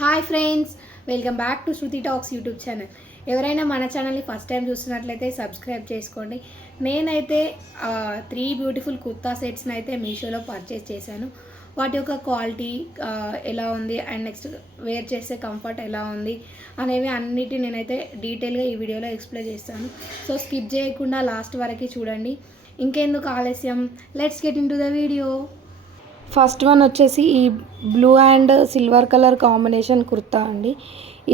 Hi friends, welcome back to Shruti talks YouTube channel. ఎవరైనా మన ఛానల్ని ఫస్ట్ టైం చూస్తున్నట్లయితే సబ్స్క్రైబ్ చేసుకోండి. నేనైతే 3 బ్యూటిఫుల్ కుర్తా సెట్స్ని అయితే మీషోలో పర్చేస్ చేశాను. వాటి యొక్క క్వాలిటీ ఎలా ఉంది అండ్ నెక్స్ట్ వేర్ చేసే కంఫర్ట్ ఎలా ఉంది అనేవి అన్నిటి నేనైతే డీటెయిల్గా ఈ వీడియోలో ఎక్స్ప్లెయిన్ చేస్తాను. సో స్కిప్ చేయకుండా లాస్ట్ వరకు చూడండి. ఇంకెందుకు ఆలస్యం, let's get in to the video. First one వచ్చేసి ఈ blue and silver colour combination kurta అండి.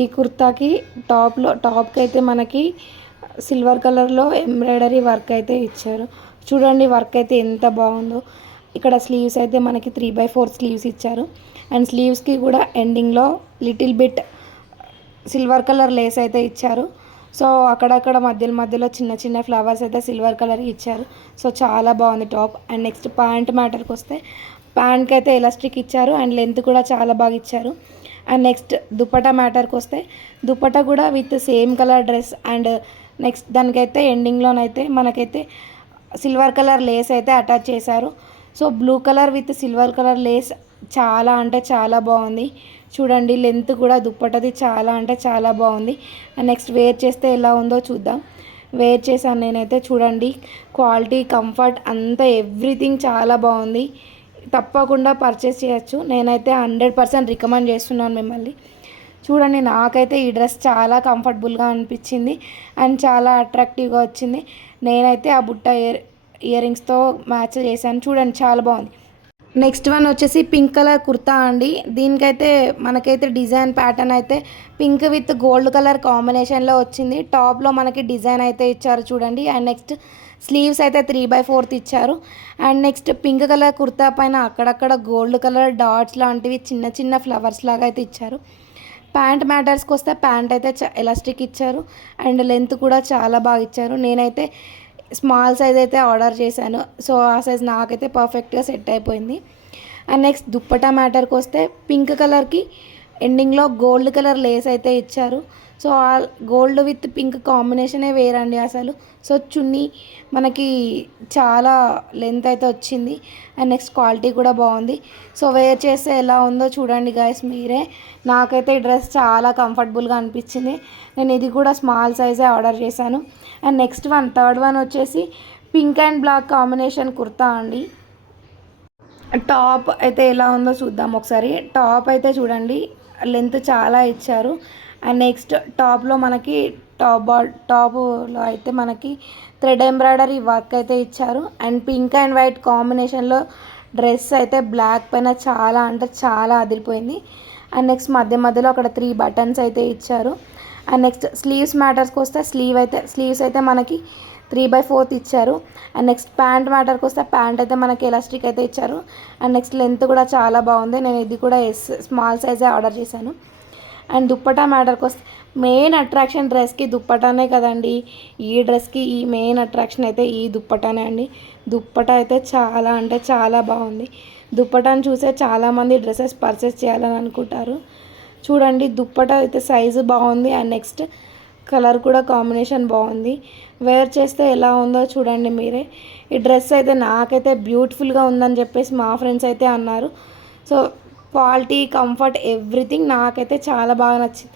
ఈ కుర్తాకి టాప్కి అయితే మనకి సిల్వర్ కలర్లో ఎంబ్రాయిడరీ వర్క్ అయితే ఇచ్చారు. చూడండి వర్క్ అయితే ఎంత బాగుందో. ఇక్కడ స్లీవ్స్ అయితే మనకి 3/4 స్లీవ్స్ ఇచ్చారు అండ్ స్లీవ్స్కి కూడా ఎండింగ్లో little bit silver colour Lay's అయితే ఇచ్చారు. సో అక్కడక్కడ మధ్యలో చిన్న చిన్న ఫ్లవర్స్ అయితే సిల్వర్ కలర్ ఇచ్చారు. సో చాలా బాగుంది టాప్. అండ్ నెక్స్ట్ ప్యాంట్ మ్యాటర్కి వస్తే ప్యాంట్కి అయితే ఎలాస్టిక్ ఇచ్చారు అండ్ లెంత్ కూడా చాలా బాగా ఇచ్చారు. అండ్ నెక్స్ట్ దుపట్టా మ్యాటర్కి వస్తే దుపట్టా కూడా with same colour dress and next దానికైతే ఎండింగ్లోనైతే మనకైతే సిల్వర్ కలర్ లేస్ అయితే అటాచ్ చేశారు. So blue colour with silver colour Lay's చాలా అంటే చాలా బాగుంది. చూడండి లెంత్ కూడా దుప్పటది చాలా అంటే చాలా బాగుంది. అండ్ నెక్స్ట్ వేర్ చేస్తే ఎలా ఉందో చూద్దాం. వేర్ చేశాను నేనైతే. చూడండి క్వాలిటీ, కంఫర్ట్ అంతా ఎవ్రీథింగ్ చాలా బాగుంది. తప్పకుండా పర్చేస్ చేయొచ్చు. నేనైతే 100% రికమెండ్ చేస్తున్నాను మిమ్మల్ని. చూడండి నాకైతే ఈ డ్రెస్ చాలా కంఫర్టబుల్గా అనిపించింది అండ్ చాలా అట్రాక్టివ్గా వచ్చింది. నేనైతే ఆ బుట్ట ఇయర్ రింగ్స్తో మ్యాచ్ చేశాను. చూడండి చాలా బాగుంది. నెక్స్ట్ వన్ వచ్చేసి పింక్ కలర్ కుర్తా అండి. దీనికైతే మనకైతే డిజైన్ ప్యాటర్న్ అయితే పింక్ విత్ గోల్డ్ కలర్ కాంబినేషన్లో వచ్చింది. టాప్లో మనకి డిజైన్ అయితే ఇచ్చారు చూడండి. అండ్ నెక్స్ట్ స్లీవ్స్ అయితే 3/4 ఇచ్చారు. And next pink colour kurta పైన అక్కడక్కడ గోల్డ్ కలర్ డాట్స్ లాంటివి చిన్న చిన్న ఫ్లవర్స్ లాగా అయితే ఇచ్చారు. ప్యాంట్ మ్యాటర్స్కి వస్తే ప్యాంట్ అయితే ఎలాస్టిక్ ఇచ్చారు అండ్ లెంత్ కూడా చాలా బాగా ఇచ్చారు. నేనైతే స్మాల్ సైజ్ అయితే ఆర్డర్ చేశాను. సో ఆ సైజ్ నాకైతే పర్ఫెక్ట్గా సెట్ అయిపోయింది. అండ్ నెక్స్ట్ దుప్పటా మ్యాటర్కి వస్తే పింక్ కలర్కి ఎండింగ్లో గోల్డ్ కలర్ లేస్ అయితే ఇచ్చారు. సో ఆ గోల్డ్ విత్ పింక్ కాంబినేషనే వేరండి అసలు. సో చున్నీ మనకి చాలా లెంత్ అయితే వచ్చింది అండ్ నెక్స్ట్ క్వాలిటీ కూడా బాగుంది. సో వేర్ చేస్తే ఎలా ఉందో చూడండి గైస్ మీరే. నాకైతే ఈ డ్రెస్ చాలా కంఫర్టబుల్గా అనిపించింది. నేను ఇది కూడా స్మాల్ సైజే ఆర్డర్ చేశాను. And next one third one వచ్చేసి pink and black combination kurta అండి. టాప్ అయితే ఎలా ఉందో చూద్దాం ఒకసారి. టాప్ అయితే చూడండి లెంత్ చాలా ఇచ్చారు. అండ్ నెక్స్ట్ టాప్లో మనకి టాప్లో అయితే మనకి థ్రెడ్ ఎంబ్రాయిడరీ వర్క్ అయితే ఇచ్చారు. అండ్ పింక్ అండ్ వైట్ కాంబినేషన్లో డ్రెస్ అయితే బ్లాక్ పైన చాలా అంటే చాలా అదిరిపోయింది. అండ్ నెక్స్ట్ మధ్యలో అక్కడ 3 బటన్స్ అయితే ఇచ్చారు. అండ్ నెక్స్ట్ స్లీవ్స్ మ్యాటర్స్కి వస్తే స్లీవ్స్ అయితే మనకి 3/4 ఇచ్చారు. అండ్ నెక్స్ట్ ప్యాంట్ మ్యాటర్కి వస్తే ప్యాంట్ అయితే మనకి ఎలాస్టిక్ అయితే ఇచ్చారు. అండ్ నెక్స్ట్ లెంత్ కూడా చాలా బాగుంది. నేను ఇది కూడా స్మాల్ సైజే ఆర్డర్ చేశాను. అండ్ దుప్పటా మ్యాటర్కి వస్తే మెయిన్ అట్రాక్షన్ డ్రెస్కి దుప్పటానే కదండి. ఈ డ్రెస్కి ఈ మెయిన్ అట్రాక్షన్ అయితే ఈ దుప్పటానే అండి. దుప్పటా అయితే చాలా అంటే చాలా బాగుంది. దుప్పటాను చూసే చాలామంది డ్రెస్సెస్ పర్చేస్ చేయాలని అనుకుంటారు. చూడండి దుప్పటా అయితే సైజు బాగుంది అండ్ నెక్స్ట్ కలర్ కూడా కాంబినేషన్ బాగుంది. వేర్ చేస్తే ఎలా ఉందో చూడండి మీరే. ఈ డ్రెస్ అయితే నాకైతే బ్యూటిఫుల్గా ఉందని చెప్పేసి మా ఫ్రెండ్స్ అయితే అన్నారు. సో క్వాలిటీ, కంఫర్ట్ ఎవ్రీథింగ్ నాకైతే చాలా బాగా నచ్చింది.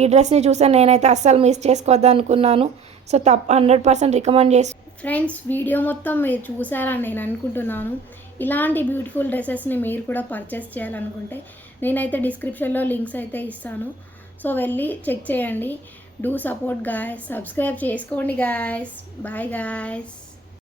ఈ డ్రెస్ని చూస్తే నేనైతే అస్సలు మిస్ చేసుకోవద్దు అనుకున్నాను. సో 100% రికమెండ్ చేసి ఫ్రెండ్స్, వీడియో మొత్తం మీరు చూసారని నేను అనుకుంటున్నాను. ఇలాంటి బ్యూటిఫుల్ డ్రెస్సెస్ని మీరు కూడా పర్చేస్ చేయాలనుకుంటే నేనైతే డిస్క్రిప్షన్లో లింక్స్ అయితే ఇస్తాను. సో వెళ్ళి చెక్ చేయండి. Do support guys. సబ్స్క్రైబ్ చేసుకోండి గాయస్. Bye guys.